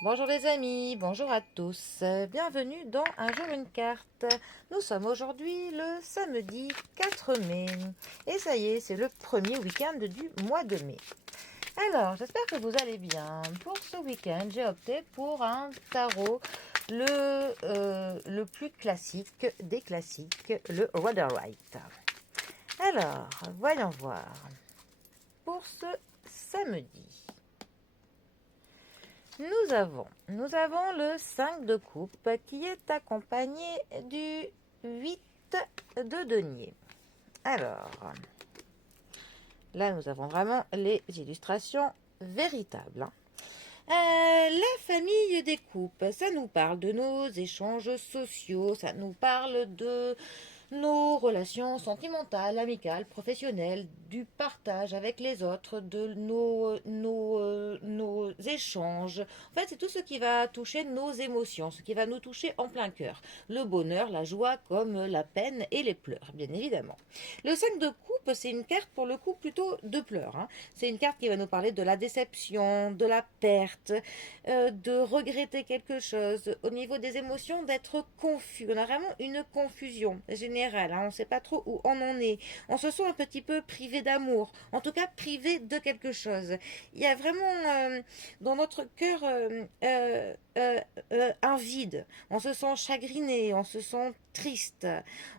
Bonjour les amis, bonjour à tous, bienvenue dans Un jour une carte. Nous sommes aujourd'hui le samedi 4 mai et ça y est, c'est le premier week-end du mois de mai. Alors, j'espère que vous allez bien. Pour ce week-end, j'ai opté pour un tarot le plus classique des classiques, le Rider-Waite. Alors, voyons voir. Pour ce samedi, nous avons le 5 de coupe qui est accompagné du 8 de denier. Alors, là, nous avons vraiment les illustrations véritables. La famille des coupes, ça nous parle de nos échanges sociaux, ça nous parle de nos relations sentimentales, amicales, professionnelles, du partage avec les autres, de nos échanges. En fait, c'est tout ce qui va toucher nos émotions, ce qui va nous toucher en plein cœur. Le bonheur, la joie comme la peine et les pleurs, bien évidemment. Le 5 de coupe, c'est une carte pour le coup plutôt de pleurs. C'est une carte qui va nous parler de la déception, de la perte, de regretter quelque chose. Au niveau des émotions, d'être confus. On a vraiment une confusion générale. On ne sait pas trop où on en est. On se sent un petit peu privé d'amour. En tout cas, privé de quelque chose. Il y a vraiment dans notre cœur un vide. On se sent chagriné, on se sent triste.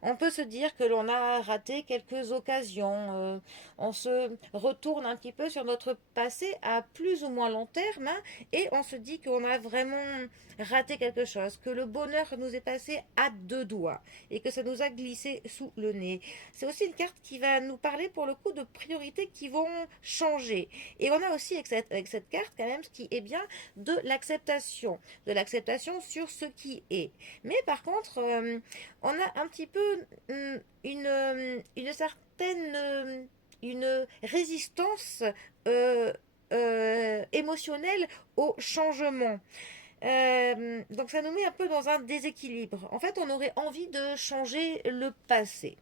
On peut se dire que l'on a raté quelques occasions. On se retourne un petit peu sur notre passé à plus ou moins long terme et on se dit qu'on a vraiment raté quelque chose, que le bonheur nous est passé à deux doigts et que ça nous a glissé sous le nez. C'est aussi une carte qui va nous parler pour le coup de priorités qui vont changer. Et on a aussi avec cette carte quand même ce qui est bien de l'acceptation sur ce qui est. Mais par contre, on a un petit peu une certaine une résistance émotionnelle au changement. Donc ça nous met un peu dans un déséquilibre. En fait, on aurait envie de changer le passé.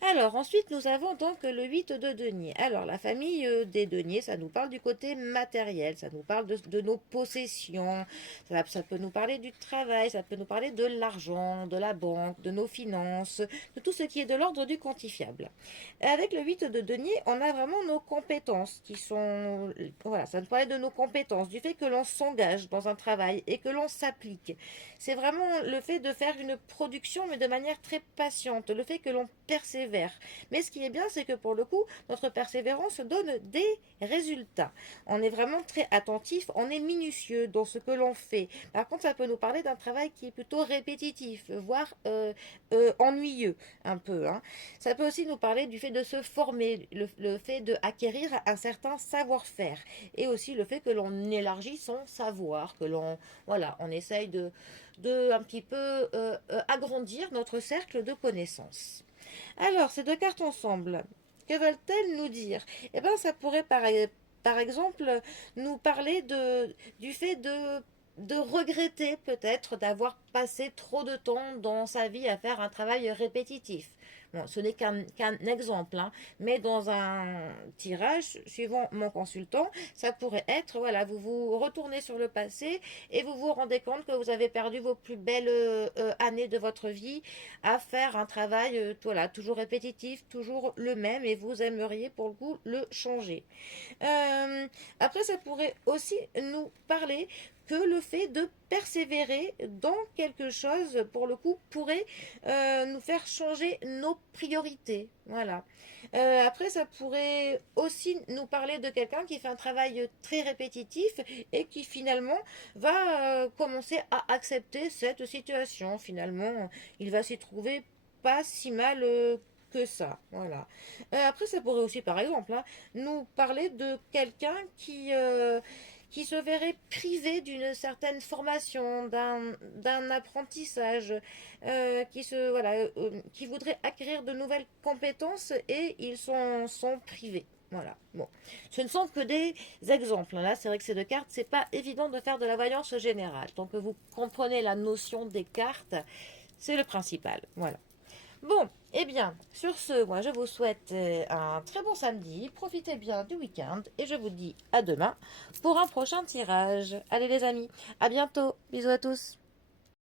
Alors, ensuite, nous avons donc le 8 de denier. Alors, la famille des deniers, ça nous parle du côté matériel, ça nous parle de nos possessions, ça peut nous parler du travail, ça peut nous parler de l'argent, de la banque, de nos finances, de tout ce qui est de l'ordre du quantifiable. Avec le 8 de denier, on a vraiment nos compétences qui sont... Voilà, ça nous parlait de nos compétences, du fait que l'on s'engage dans un travail et que l'on s'applique. C'est vraiment le fait de faire une production, mais de manière très patiente, le fait que l'on persévère. Mais ce qui est bien, c'est que pour le coup, notre persévérance donne des résultats. On est vraiment très attentif, on est minutieux dans ce que l'on fait. Par contre, ça peut nous parler d'un travail qui est plutôt répétitif, voire ennuyeux un peu. Ça peut aussi nous parler du fait de se former, le fait d'acquérir un certain savoir-faire et aussi le fait que l'on élargit son savoir, que l'on voilà, on essaye de un petit peu agrandir notre cercle de connaissances. Alors, ces deux cartes ensemble, que veulent-elles nous dire? Eh bien, ça pourrait par exemple nous parler du fait de regretter peut-être d'avoir passé trop de temps dans sa vie à faire un travail répétitif. Bon, ce n'est qu'un exemple, mais dans un tirage, suivant mon consultant, ça pourrait être, voilà, vous vous retournez sur le passé et vous vous rendez compte que vous avez perdu vos plus belles années de votre vie à faire un travail, voilà, toujours répétitif, toujours le même, et vous aimeriez pour le coup le changer. Après, ça pourrait aussi nous parler que le fait de persévérer dans quelque chose, pour le coup, pourrait nous faire changer nos priorités. Voilà. Après, ça pourrait aussi nous parler de quelqu'un qui fait un travail très répétitif et qui finalement va commencer à accepter cette situation. Finalement, il va s'y trouver pas si mal que ça. Voilà. Après, ça pourrait aussi, par exemple, nous parler de quelqu'un qui se verrait privé d'une certaine formation, d'un apprentissage, qui voudrait acquérir de nouvelles compétences et ils sont privés. Voilà. Bon, ce ne sont que des exemples. Là, c'est vrai que ces deux cartes, c'est pas évident de faire de la voyance générale. Tant que vous comprenez la notion des cartes, c'est le principal. Voilà. Bon, eh bien, sur ce, moi je vous souhaite un très bon samedi, profitez bien du week-end et je vous dis à demain pour un prochain tirage. Allez les amis, à bientôt, bisous à tous.